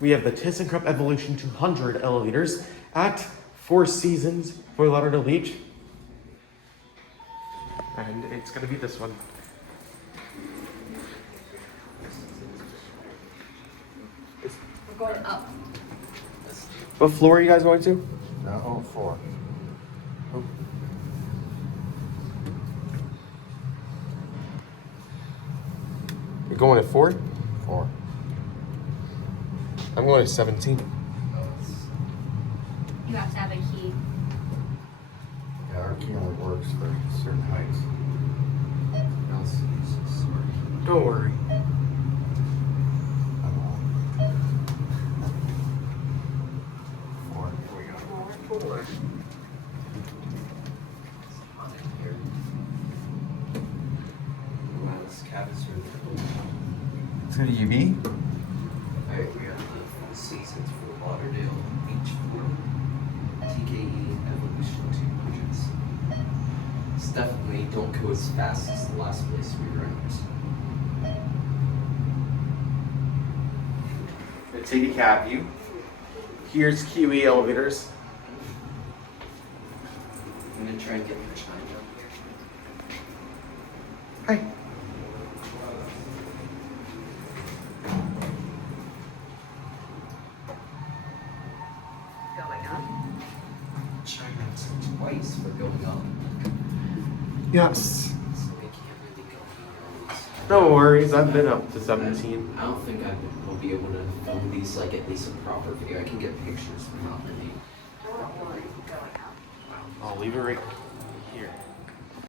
We have the ThyssenKrupp Evolution 200 elevators at Four Seasons for Lauderdale Beach. And it's gonna be this one. We're going up. What floor are you guys going to? No, 4. Oh. You're going at 4? 4. I'm going at 17. You have to have a key. Yeah, our key only works for certain heights. Don't worry. It's gonna UV? Alright, we are the Four Seasons for Lauderdale Beach for TKE Evolution 200s. It's definitely don't go as fast as the last place we were at. Gonna take a cab view. Here's QE elevators. I'm gonna try and get the chime up Hi. here. Going up. Chime twice for going up. Yes. So they can't really go beyond. No worries, I've been up to 17. I don't think I will be able to film these like at least a proper video. I can get pictures, but not really. Don't worry, going up. I'll leave it right.